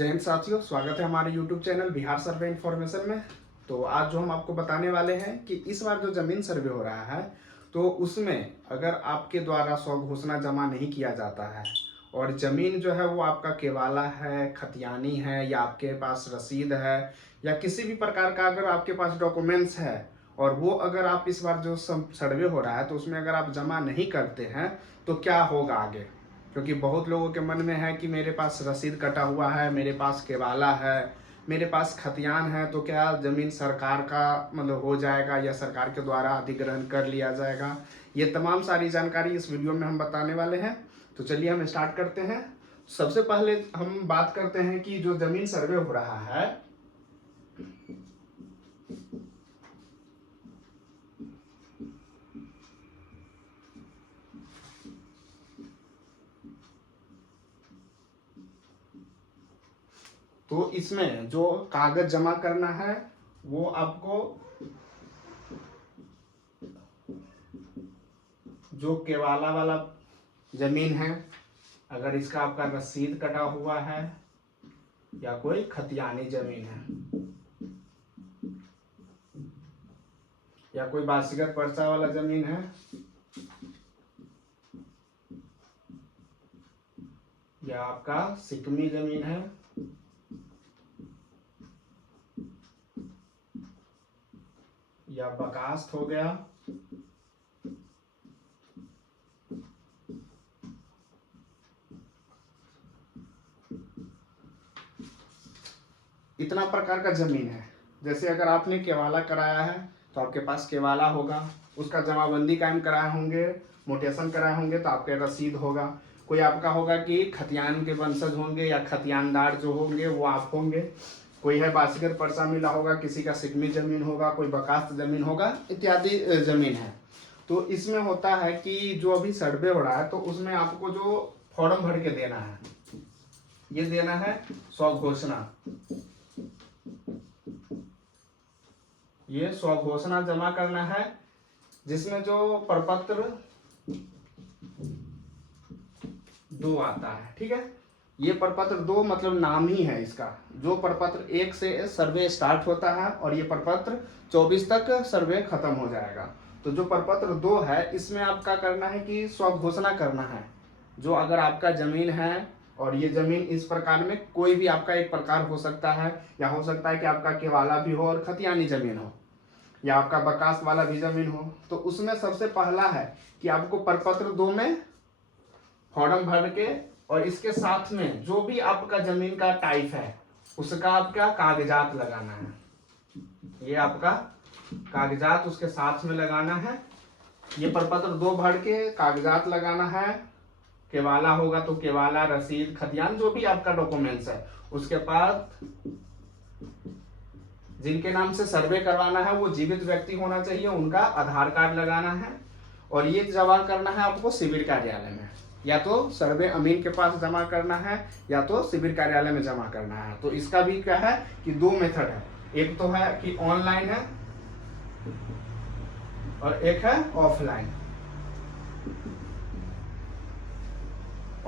जय हिंद साथियों, स्वागत है हमारे YouTube चैनल बिहार सर्वे इन्फॉर्मेशन में। तो आज जो हम आपको बताने वाले हैं कि इस बार जो ज़मीन सर्वे हो रहा है तो उसमें अगर आपके द्वारा स्वघोषणा जमा नहीं किया जाता है और ज़मीन जो है वो आपका केवाला है, खतियानी है या आपके पास रसीद है या किसी भी प्रकार का अगर आपके पास डॉक्यूमेंट्स है और वो अगर आप इस बार जो सर्वे हो रहा है तो उसमें अगर आप जमा नहीं करते हैं तो क्या होगा आगे। क्योंकि बहुत लोगों के मन में है कि मेरे पास रसीद कटा हुआ है, मेरे पास केवाला है, मेरे पास खतियान है, तो क्या ज़मीन सरकार का मतलब हो जाएगा या सरकार के द्वारा अधिग्रहण कर लिया जाएगा। ये तमाम सारी जानकारी इस वीडियो में हम बताने वाले हैं। तो चलिए हम स्टार्ट करते हैं। सबसे पहले हम बात करते हैं कि जो ज़मीन सर्वे हो रहा है तो इसमें जो कागज जमा करना है वो आपको जो केवाला वाला जमीन है, अगर इसका आपका रसीद कटा हुआ है या कोई खतियानी जमीन है या कोई वासीगत पर्चा वाला जमीन है या आपका सिकमी जमीन है या बकास्त हो गया इतना प्रकार का जमीन है। जैसे अगर आपने केवाला कराया है तो आपके पास केवाला होगा, उसका जमाबंदी कायम कराए होंगे, मोटेशन कराए होंगे तो आपके रसीद होगा। कोई आपका होगा कि खतियान के वंशज होंगे या खतियानदार जो होंगे वो आप होंगे। कोई है वासीगत पर्चा मिला होगा, किसी का सिकमी जमीन होगा, कोई बकास्त जमीन होगा, इत्यादि जमीन है। तो इसमें होता है कि जो अभी सर्वे हो रहा है तो उसमें आपको जो फॉर्म भर के देना है, ये देना है स्वघोषणा। ये स्वघोषणा जमा करना है जिसमें जो प्रपत्र 2 आता है। ठीक है, ये प्रपत्र 2 मतलब नाम ही है इसका। जो प्रपत्र 1 से सर्वे स्टार्ट होता है और ये प्रपत्र 24 तक सर्वे खत्म हो जाएगा। तो जो प्रपत्र 2 है इसमें आपका करना है कि स्वघोषणा करना है। जो अगर आपका जमीन है और ये जमीन इस प्रकार में कोई भी आपका एक प्रकार हो सकता है, या हो सकता है कि आपका केवाला भी हो और खतियानी जमीन हो या आपका बकास वाला भी जमीन हो, तो उसमें सबसे पहला है कि आपको प्रपत्र 2 में फॉर्म भर के और इसके साथ में जो भी आपका जमीन का टाइप है उसका आपका कागजात लगाना है। ये आपका कागजात उसके साथ में लगाना है। ये प्रपत्र 2 भर के कागजात लगाना है। केवाला होगा तो केवाला, रसीद, खतियान, जो भी आपका डॉक्यूमेंट्स है। उसके बाद जिनके नाम से सर्वे करवाना है वो जीवित व्यक्ति होना चाहिए, उनका आधार कार्ड लगाना है। और ये जमा करना है आपको शिविर कार्यालय में, या तो सर्वे अमीन के पास जमा करना है या तो शिविर कार्यालय में जमा करना है। तो इसका भी क्या है कि 2 मेथड है, एक तो है कि ऑनलाइन है और एक है ऑफलाइन।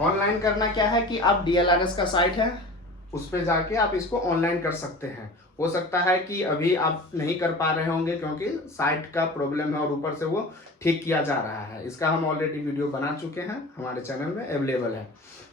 ऑनलाइन करना क्या है कि आप DLRS का साइट है उस पर जाके आप इसको ऑनलाइन कर सकते हैं। हो सकता है कि अभी आप नहीं कर पा रहे होंगे क्योंकि साइट का प्रॉब्लम है और ऊपर से वो ठीक किया जा रहा है। इसका हम ऑलरेडी वीडियो बना चुके हैं, हमारे चैनल में अवेलेबल है।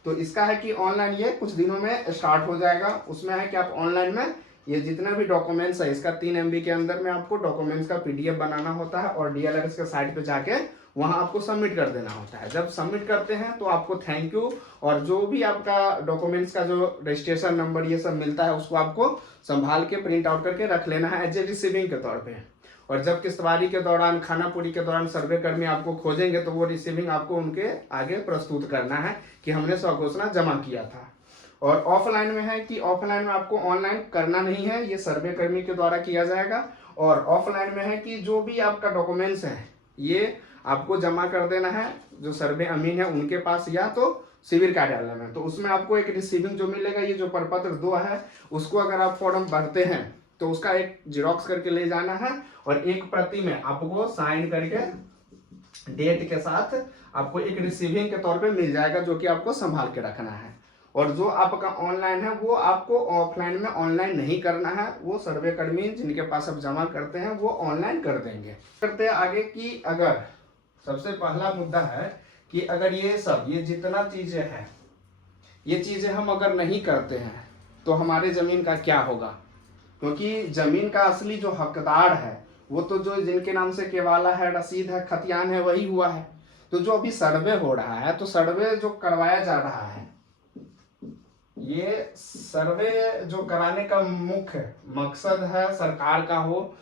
तो इसका है कि ऑनलाइन ये कुछ दिनों में स्टार्ट हो जाएगा। उसमें है कि आप ऑनलाइन में ये जितना भी डॉक्यूमेंट्स है इसका 3 MB के अंदर में आपको डॉक्यूमेंट्स का PDF बनाना होता है और DLRS के साइट पे जाके वहां आपको सबमिट कर देना होता है। जब सबमिट करते हैं तो आपको थैंक यू और जो भी आपका डॉक्यूमेंट्स का जो रजिस्ट्रेशन नंबर ये सब मिलता है उसको आपको संभाल के प्रिंट आउट करके रख लेना है एज ए रिसीविंग के तौर पे। और जब किश्तवारी के दौरान, खानापुरी के दौरान सर्वे कर्मी आपको खोजेंगे तो वो रिसीविंग आपको उनके आगे प्रस्तुत करना है कि हमने स्वघोषणा जमा किया था। और ऑफलाइन में है कि ऑफलाइन में आपको ऑनलाइन करना नहीं है, ये सर्वे कर्मी के द्वारा किया जाएगा। और ऑफलाइन में है कि जो भी आपका डॉक्यूमेंट्स है ये आपको जमा कर देना है जो सर्वे अमीन है उनके पास या तो शिविर कार्यालय में। तो उसमें आपको एक रिसीविंग जो मिलेगा, ये जो प्रपत्र 2 है उसको अगर आप फॉर्म भरते हैं तो उसका एक जेरॉक्स करके ले जाना है और एक प्रति में आपको साइन करके डेट के साथ आपको एक रिसीविंग के तौर पे मिल जाएगा जो कि आपको संभाल के रखना है। और जो आपका ऑनलाइन है वो आपको ऑफलाइन में ऑनलाइन नहीं करना है, वो सर्वे कर्मी जिनके पास आप जमा करते हैं वो ऑनलाइन कर देंगे। करते हैं आगे कि अगर सबसे पहला मुद्दा है कि अगर ये जितना चीजें हैं, ये चीजें हम अगर नहीं करते हैं तो हमारे जमीन का क्या होगा, क्योंकि जमीन का असली जो हकदार है वो तो जो जिनके नाम से केवाला है, रसीद है, खतियान है, वही हुआ है। तो जो अभी सर्वे हो रहा है, तो सर्वे जो करवाया जा रहा है, ये सर्वे जो कराने का मुख्य मकसद है सरकार का हो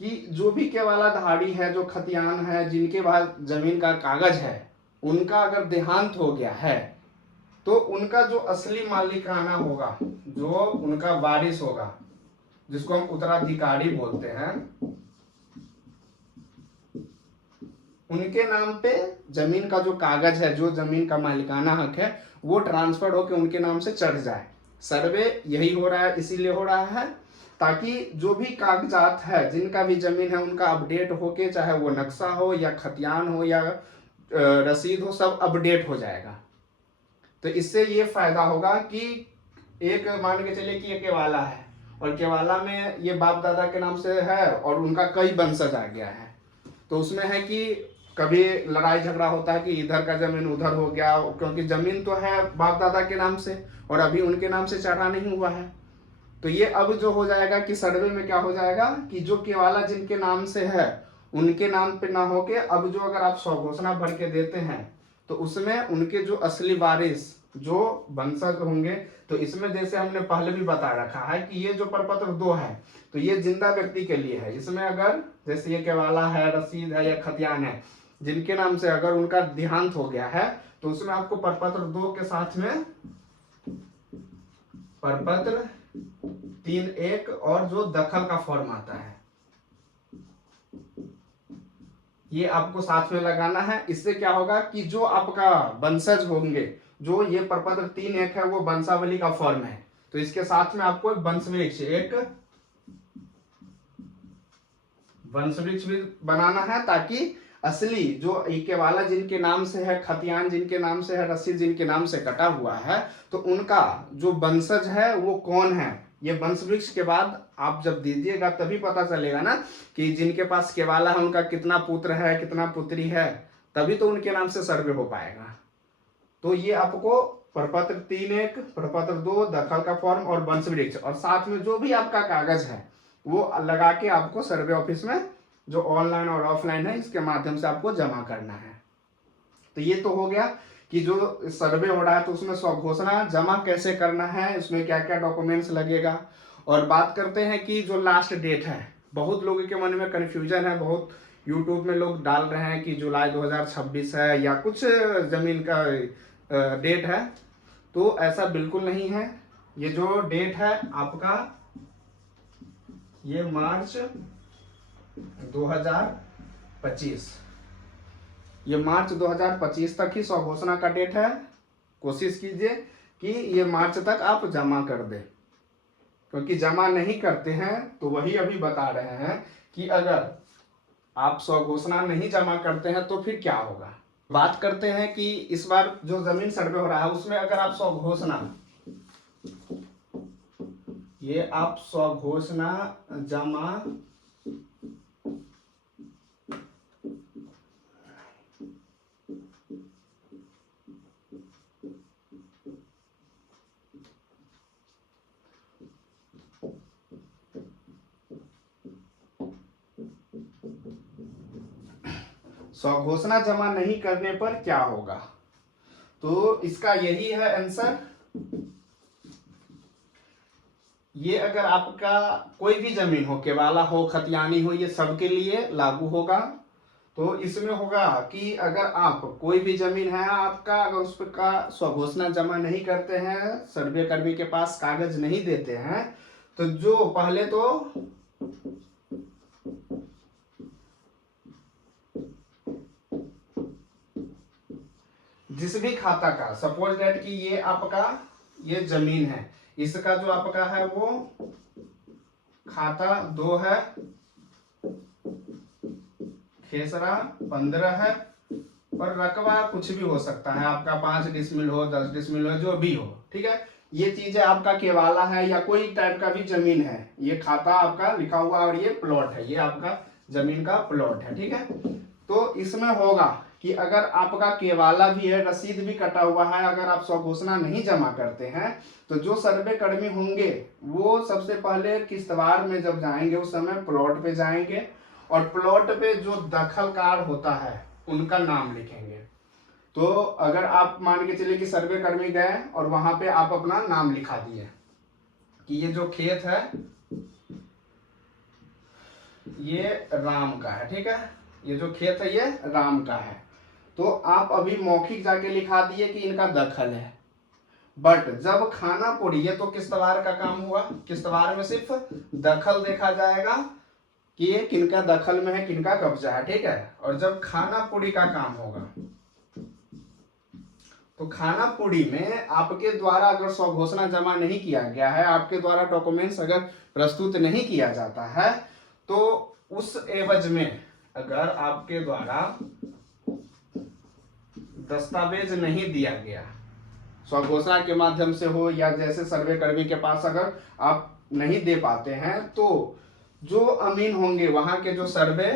कि जो भी केवाला धारी है, जो खतियान है, जिनके पास जमीन का कागज है, उनका अगर देहांत हो गया है तो उनका जो असली मालिकाना होगा, जो उनका वारिस होगा, जिसको हम उत्तराधिकारी बोलते हैं, उनके नाम पे जमीन का जो कागज है, जो जमीन का मालिकाना हक है, वो ट्रांसफर होकर उनके नाम से चढ़ जाए। सर्वे यही हो रहा है, इसीलिए हो रहा है ताकि जो भी कागजात है, जिनका भी जमीन है, उनका अपडेट होके, चाहे वो नक्शा हो या खतियान हो या रसीद हो, सब अपडेट हो जाएगा। तो इससे ये फायदा होगा कि एक मान के चलिए कि ये केवाला है और केवाला में ये बाप दादा के नाम से है और उनका कई वंशज आ गया है, तो उसमें है कि कभी लड़ाई झगड़ा होता है कि इधर का जमीन उधर हो गया, क्योंकि जमीन तो है बाप दादा के नाम से और अभी उनके नाम से चढ़ा नहीं हुआ है। तो ये अब जो हो जाएगा कि सर्वे में क्या हो जाएगा कि जो केवाला जिनके नाम से है उनके नाम पे ना होके, अब जो अगर आप स्वघोषणा भर के देते हैं तो उसमें उनके जो असली वारिस, जो वंशज होंगे, तो इसमें जैसे हमने पहले भी बता रखा है कि ये जो प्रपत्र 2 है तो ये जिंदा व्यक्ति के लिए है। इसमें अगर जैसे ये केवाला है, रसीद है या खतियान है, जिनके नाम से अगर उनका देहांत हो गया है तो उसमें आपको प्रपत्र 2 के साथ में प्रपत्र 3(1) और जो दखल का फॉर्म आता है ये आपको साथ में लगाना है। इससे क्या होगा कि जो आपका वंशज होंगे, जो ये प्रपत्र 3(1) है वो वंशावली का फॉर्म है, तो इसके साथ में आपको एक वंशवृक्ष भी बनाना है, ताकि असली जो केवाला जिनके नाम से है, खतियान जिनके नाम से है, रसीद जिनके नाम से कटा हुआ है, तो उनका जो वंशज है वो कौन है, ये वंशवृक्ष के बाद आप जब दीजिएगा तभी पता चलेगा ना कि जिनके पास केवाला है उनका कितना पुत्र है, कितना पुत्री है, तभी तो उनके नाम से सर्वे हो पाएगा। तो ये आपको प्रपत्र 3(1), प्रपत्र 2, दखल का फॉर्म और वंशवृक्ष और साथ में जो भी आपका कागज है वो लगा के आपको सर्वे ऑफिस में जो ऑनलाइन और ऑफलाइन है इसके माध्यम से आपको जमा करना है। तो ये तो हो गया कि जो सर्वे हो रहा है तो उसमें स्वघोषणा जमा कैसे करना है, इसमें क्या क्या डॉक्यूमेंट्स लगेगा। और बात करते हैं कि जो लास्ट डेट है, बहुत लोगों के मन में कन्फ्यूजन है, बहुत यूट्यूब में लोग डाल रहे हैं कि जुलाई 2026 है या कुछ जमीन का डेट है, तो ऐसा बिल्कुल नहीं है। ये जो डेट है आपका, ये मार्च 2025, ये मार्च 2025 तक ही स्वघोषणा का डेट है। कोशिश कीजिए कि ये मार्च तक आप जमा कर दें, क्योंकि जमा नहीं करते हैं तो वही अभी बता रहे हैं कि अगर आप स्वघोषणा नहीं जमा करते हैं तो फिर क्या होगा। बात करते हैं कि इस बार जो जमीन सर्वे हो रहा है उसमें अगर आप स्वघोषणा, ये आप स्वघोषणा जमा स्वघोषणा जमा नहीं करने पर क्या होगा, तो इसका यही है आंसर। ये अगर आपका कोई भी जमीन हो, केवाला हो, खतियानी हो, ये सबके लिए लागू होगा। तो इसमें होगा कि अगर आप कोई भी जमीन है आपका, अगर उस पर का स्वघोषणा जमा नहीं करते हैं, सर्वे कर्मी के पास कागज नहीं देते हैं, तो जो पहले तो जिस भी खाता का, सपोज दैट कि ये आपका ये जमीन है, इसका जो आपका है वो खाता 2 है, खेसरा 15 है और रकबा कुछ भी हो सकता है, आपका 5 डिसमिल हो, 10 डिसमिल हो, जो भी हो, ठीक है। ये चीजें आपका केवाला है या कोई टाइप का भी जमीन है, ये खाता आपका लिखा हुआ और ये प्लॉट है, ये आपका जमीन का प्लॉट है, ठीक है। तो इसमें होगा कि अगर आपका केवाला भी है, रसीद भी कटा हुआ है, अगर आप स्वघोषणा नहीं जमा करते हैं तो जो सर्वे कर्मी होंगे वो सबसे पहले किश्तवाड़ में जब जाएंगे उस समय प्लॉट पे जाएंगे और प्लॉट पे जो दखलकार होता है उनका नाम लिखेंगे। तो अगर आप मान के चलिए कि सर्वे कर्मी गए और वहां पे आप अपना नाम लिखा दिए कि ये जो खेत है ये राम का है, ठीक है, ये जो खेत है ये राम का है, तो आप अभी मौखिक जाके लिखा दिए कि इनका दखल है। बट जब खाना पूरी, ये तो किश्तवाड़ का काम हुआ, किश्तवाड़ में सिर्फ दखल देखा जाएगा कि ये किनका दखल में है, किनका कब्जा है, ठीक है। और जब खाना पूरी का काम होगा तो खाना पूरी में आपके द्वारा अगर स्वघोषणा जमा नहीं किया गया है, आपके द्वारा डॉक्यूमेंट्स अगर प्रस्तुत नहीं किया जाता है, तो उस एवज में अगर आपके द्वारा दस्तावेज नहीं दिया गया, स्वघोषणा के माध्यम से हो या जैसे सर्वे कर्मी के पास अगर आप नहीं दे पाते हैं, तो जो अमीन होंगे वहां के जो सर्वे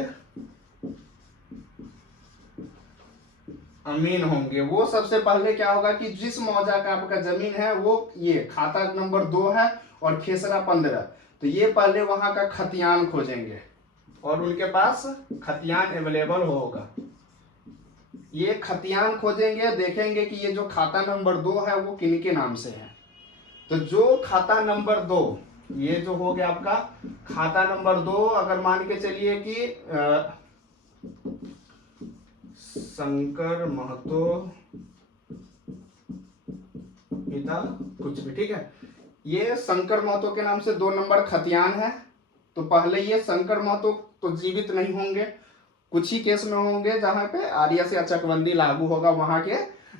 अमीन होंगे, वो सबसे पहले क्या होगा कि जिस मौजा का आपका जमीन है वो ये खाता नंबर 2 है और खेसरा 15, तो ये पहले वहां का खतियान खोजेंगे और उनके पास खतियान अवेलेबल होगा। ये खतियान खोजेंगे, देखेंगे कि ये जो खाता नंबर 2 है वो किनके नाम से है। तो जो खाता नंबर 2, ये जो हो गया आपका खाता नंबर 2, अगर मान के चलिए कि शंकर महतो पिता कुछ भी, ठीक है, ये शंकर महतो के नाम से 2 नंबर खतियान है। तो पहले ये शंकर महतो तो जीवित नहीं होंगे, कुछ ही केस में होंगे जहां पे आर्या से अचकबंदी लागू होगा, वहां के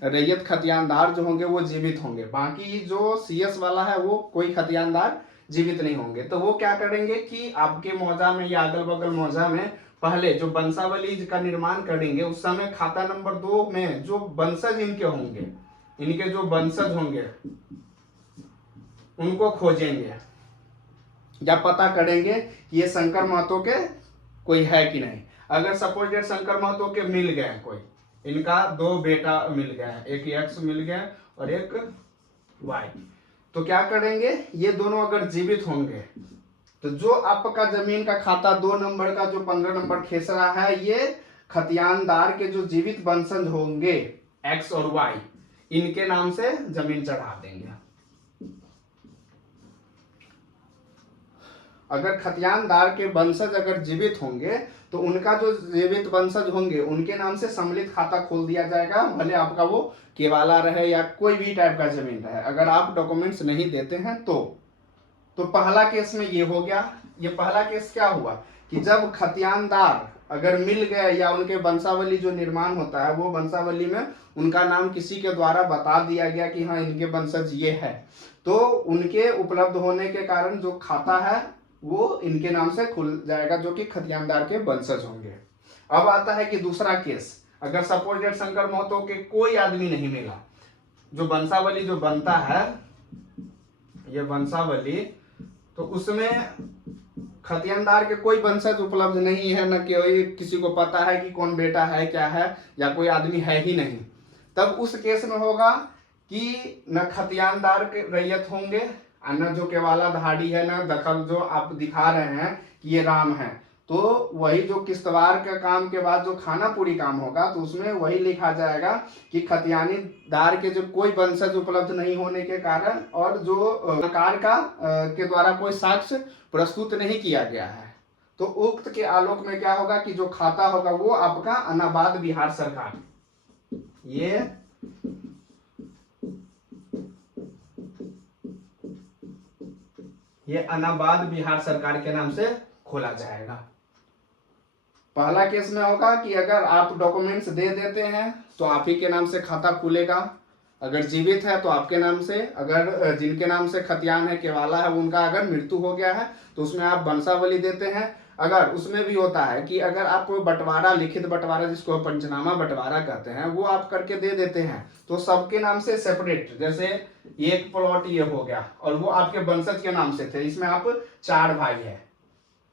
रैयत खतियानदार जो होंगे वो जीवित होंगे, बाकी जो सीएस वाला है वो कोई खतियानदार जीवित नहीं होंगे। तो वो क्या करेंगे कि आपके मौजा में या अगल बगल मौजा में पहले जो वंशावली का निर्माण करेंगे उस समय खाता नंबर 2 में जो वंशज इनके होंगे, इनके जो वंशज होंगे उनको खोजेंगे या पता करेंगे कि ये शंकर महतो के कोई है कि नहीं। अगर सपोज डेट शंकर महतो के मिल गए, कोई इनका 2 बेटा मिल गया, एक एक्स मिल गया और एक वाई, तो क्या करेंगे, ये दोनों अगर जीवित होंगे तो जो आपका जमीन का खाता 2 नंबर का जो 15 नंबर खेसरा है, ये खतियानदार के जो जीवित वंशज होंगे एक्स और वाई, इनके नाम से जमीन चढ़ा देंगे। अगर खतियानदार के वंशज अगर जीवित होंगे तो उनका जो जीवित वंशज होंगे उनके नाम से सम्मिलित खाता खोल दिया जाएगा, भले आपका वो केवाला रहे या कोई भी टाइप का जमीन रहे, अगर आप डॉक्यूमेंट्स नहीं देते हैं तो पहला केस में ये हो गया। ये पहला केस क्या हुआ कि जब खतियानदार अगर मिल गए या उनके वंशावली जो निर्माण होता है वो वंशावली में उनका नाम किसी के द्वारा बता दिया गया कि हाँ इनके वंशज ये है, तो उनके उपलब्ध होने के कारण जो खाता है वो इनके नाम से खुल जाएगा, जो कि खतियानदार के वंशज होंगे। अब आता है कि दूसरा केस, अगर सपोज डेट शंकर महतो के कोई आदमी नहीं मिला, जो वंशावली जो बनता है ये वंशावली, तो उसमें खतियानदार के कोई वंशज उपलब्ध नहीं है, न कोई किसी को पता है कि कौन बेटा है क्या है, या कोई आदमी है ही नहीं, तब उस केस में होगा कि न खतियानदार के रैयत होंगे, न जो केवाला धाड़ी है, न दखल जो आप दिखा रहे हैं कि ये राम है, तो वही जो किश्तवाड़ का काम के बाद जो खाना पूरी काम होगा तो उसमें वही लिखा जाएगा कि खतियानीदार के जो कोई वंशज उपलब्ध नहीं होने के कारण और जो नकार का के द्वारा कोई साक्ष्य प्रस्तुत नहीं किया गया है, तो उक्त के आलोक में क्या होगा कि जो खाता होगा वो आपका अनाबाद बिहार सरकार, ये अनाबाद बिहार सरकार के नाम से खोला जाएगा। पहला केस में होगा कि अगर आप डॉक्यूमेंट्स दे देते हैं तो आप ही के नाम से खाता खुलेगा, अगर जीवित है तो आपके नाम से, अगर जिनके नाम से खतियान है केवाला है उनका अगर मृत्यु हो गया है तो उसमें आप वंशावली देते हैं, अगर उसमें भी होता है कि अगर आप कोई बंटवारा, लिखित बंटवारा जिसको पंचनामा बंटवारा कहते हैं, वो आप करके दे देते हैं तो सबके नाम से सेपरेट, जैसे एक प्लॉट ये हो गया और वो आपके वंशज के नाम से थे, इसमें आप 4 भाई हैं,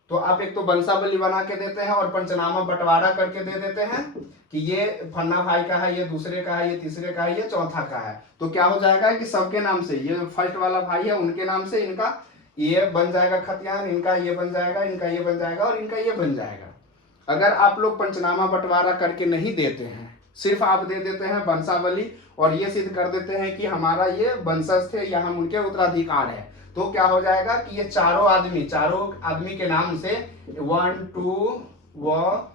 तो आप एक तो वंशावली बना के देते हैं और पंचनामा बंटवारा करके दे देते हैं कि ये फन्ना भाई का है, ये दूसरे का है, ये तीसरे का है, ये चौथा का है। तो क्या हो जाएगा कि सबके नाम से, ये फर्स्ट वाला भाई है उनके नाम से इनका ये बन जाएगा खतियान, इनका ये बन जाएगा, इनका ये बन जाएगा और इनका ये बन जाएगा। अगर आप लोग पंचनामा बंटवारा करके नहीं देते हैं, सिर्फ आप दे देते हैं वंशावली और ये सिद्ध कर देते हैं कि हमारा ये वंशज थे या हम उनके उत्तराधिकार है, तो क्या हो जाएगा कि ये चारों आदमी के नाम से 1 2 व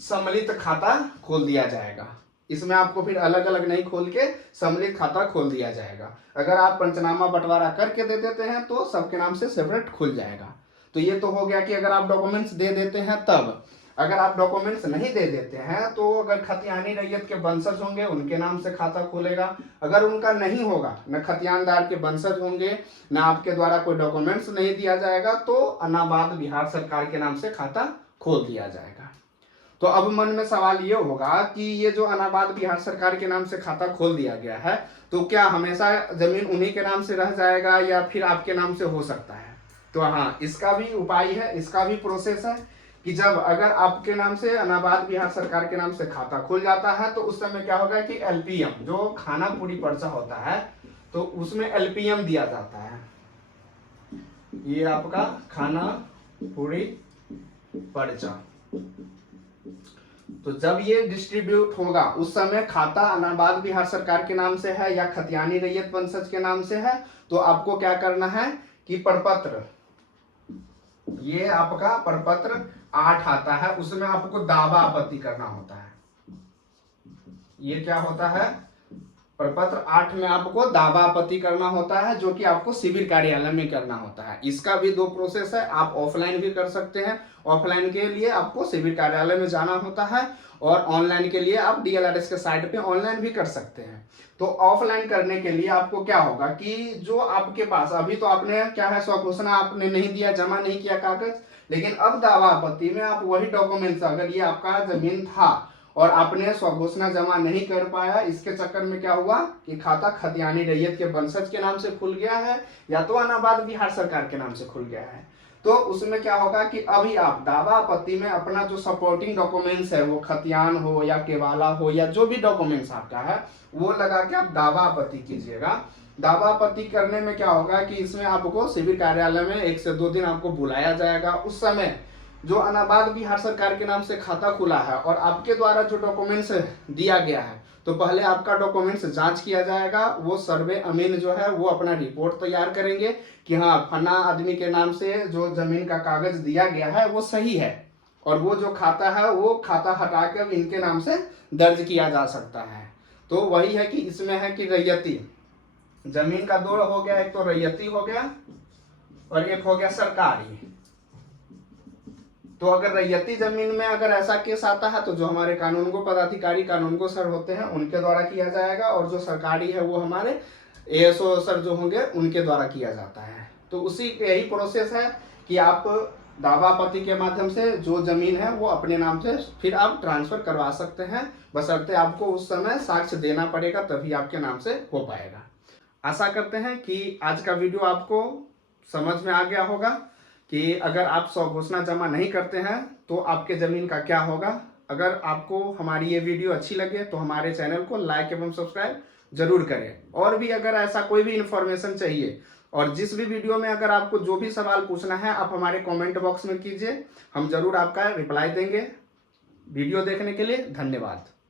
सम्मिलित खाता खोल दिया जाएगा। इसमें आपको फिर अलग अलग नहीं खोल के सम्मिलित खाता खोल दिया जाएगा। अगर आप पंचनामा बंटवारा करके दे देते हैं तो सबके नाम से सेपरेट खुल जाएगा। तो ये तो हो गया कि अगर आप डॉक्यूमेंट्स दे देते हैं तब। अगर आप डॉक्यूमेंट्स नहीं दे देते हैं तो अगर खतियानी रैयत के वंशज होंगे उनके नाम से खाता खुलेगा। अगर उनका नहीं होगा, न खतियानदार के वंशज होंगे, न आपके द्वारा कोई डॉक्यूमेंट्स नहीं दिया जाएगा, तो अनाबाद बिहार सरकार के नाम से खाता खोल दिया जाएगा। तो अब मन में सवाल ये होगा कि ये जो अनाबाद बिहार सरकार के नाम से खाता खोल दिया गया है, तो क्या हमेशा जमीन उन्हीं के नाम से रह जाएगा या फिर आपके नाम से हो सकता है? तो हाँ, इसका भी उपाय है, इसका भी प्रोसेस है कि जब अगर आपके नाम से अनाबाद बिहार सरकार के नाम से खाता खुल जाता है तो उस समय क्या होगा कि एलपीएम, जो खाना पूरी पर्चा होता है, तो उसमें एलपीएम दिया जाता है। ये आपका खाना पूरी पर्चा, तो जब ये डिस्ट्रीब्यूट होगा उस समय खाता अनाबाद बिहार सरकार के नाम से है या खतियानी रैयत वंशज के नाम से है, तो आपको क्या करना है कि प्रपत्र, ये आपका प्रपत्र 8 आता है, उसमें आपको दावा आपत्ति करना होता है। ये क्या होता है? प्रपत्र 8 में आपको दावा आपत्ति करना होता है, जो कि आपको सिविल कार्यालय में करना होता है। इसका भी 2 प्रोसेस है, आप ऑफलाइन भी कर सकते हैं। ऑफलाइन के लिए आपको सिविल कार्यालय में जाना होता है और ऑनलाइन के लिए आप डीएलआरएस के साइट पे ऑनलाइन भी कर सकते हैं। तो ऑफलाइन करने के लिए आपको क्या होगा कि जो आपके पास अभी तो आपने क्या है, स्वघोषणा आपने नहीं दिया, जमा नहीं किया कागज, लेकिन अब दावा आपत्ति में आप वही डॉक्यूमेंट्स, अगर ये आपका जमीन था और आपने स्वघोषणा जमा नहीं कर पाया, इसके चक्कर में क्या हुआ कि खाता खतियानी रैयत के वंशज के नाम से खुल गया है या तो अनाबाद बिहार सरकार के नाम से खुल गया है, तो उसमें क्या होगा कि अभी आप दावा आपत्ति में अपना जो सपोर्टिंग डॉक्यूमेंट्स है, वो खतियान हो या केवाला हो या जो भी डॉक्यूमेंट्स आपका है, वो लगा के आप दावा आपत्ति कीजिएगा। दावा आपत्ति करने में क्या होगा कि इसमें आपको सिविल कार्यालय में 1 से 2 दिन आपको बुलाया जाएगा। उस समय जो अनाबाद बिहार सरकार के नाम से खाता खुला है और आपके द्वारा जो डॉक्यूमेंट्स दिया गया है, तो पहले आपका डॉक्यूमेंट्स जांच किया जाएगा। वो सर्वे अमीन जो है वो अपना रिपोर्ट तैयार करेंगे कि हाँ, फन्ना आदमी के नाम से जो जमीन का कागज दिया गया है वो सही है और वो जो खाता है वो खाता हटाकर इनके नाम से दर्ज किया जा सकता है। तो वही है कि इसमें है कि रैयती जमीन का 2 हो गया, एक तो रैयती हो गया और एक हो गया सरकारी। तो अगर रैयती जमीन में अगर ऐसा केस आता है तो जो हमारे कानूनगो पदाधिकारी, कानूनगो सर होते हैं, उनके द्वारा किया जाएगा, और जो सरकारी है वो हमारे एएसओ सर जो होंगे उनके द्वारा किया जाता है। तो उसी यही प्रोसेस है कि आप दावा आपत्ति के माध्यम से जो जमीन है वो अपने नाम से फिर आप ट्रांसफर करवा सकते हैं, बशर्ते आपको उस समय साक्ष्य देना पड़ेगा, तभी आपके नाम से हो पाएगा। आशा करते हैं कि आज का वीडियो आपको समझ में आ गया होगा कि अगर आप स्वघोषणा जमा नहीं करते हैं तो आपके ज़मीन का क्या होगा। अगर आपको हमारी ये वीडियो अच्छी लगे तो हमारे चैनल को लाइक एवं सब्सक्राइब जरूर करें। और भी अगर ऐसा कोई भी इन्फॉर्मेशन चाहिए और जिस भी वीडियो में अगर आपको जो भी सवाल पूछना है, आप हमारे कमेंट बॉक्स में कीजिए, हम जरूर आपका रिप्लाई देंगे। वीडियो देखने के लिए धन्यवाद।